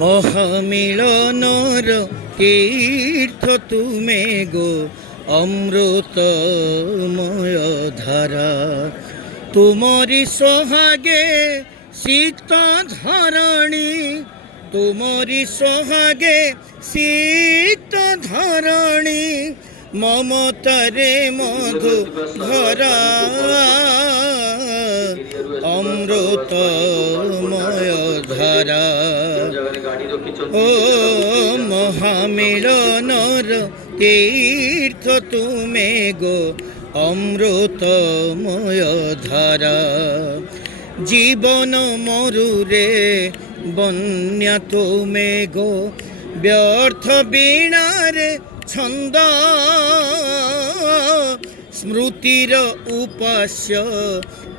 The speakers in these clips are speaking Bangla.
মহামিলনর তীর্থ তুমে গো অমৃতময় ধারা। তুমরি সোহাগে শীত ধরণী, তুমরি সোহাগে শীত ধরণী, মমতারে মধু ভরা অমৃতময় ধারা। ও মহামিলনর তীর্থ তুমে গো অমৃতময় ধারা। জীবন মরুরে বন্যা তুমে গো ব্যর্থ বীণারে ছন্দ। স্মৃতির উপাস্য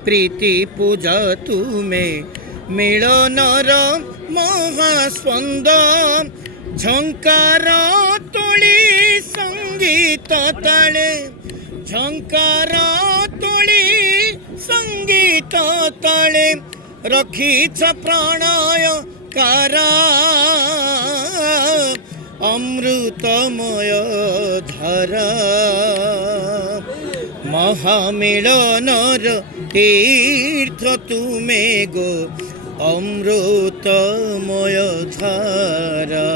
প্রীতি পূজা তুমে মিলনর মহাস্পন্দ। ঝঙ্କାର তোଳି সঙ্গীত তাଳେ, ঝঙ্କାର তোଳି সঙ্গীত তাଳେ রখিছ প্রণয় কারা অমৃতময় ধারা। মহামিলনর তীর্থ তুমে গো অমৃতময় ধারা।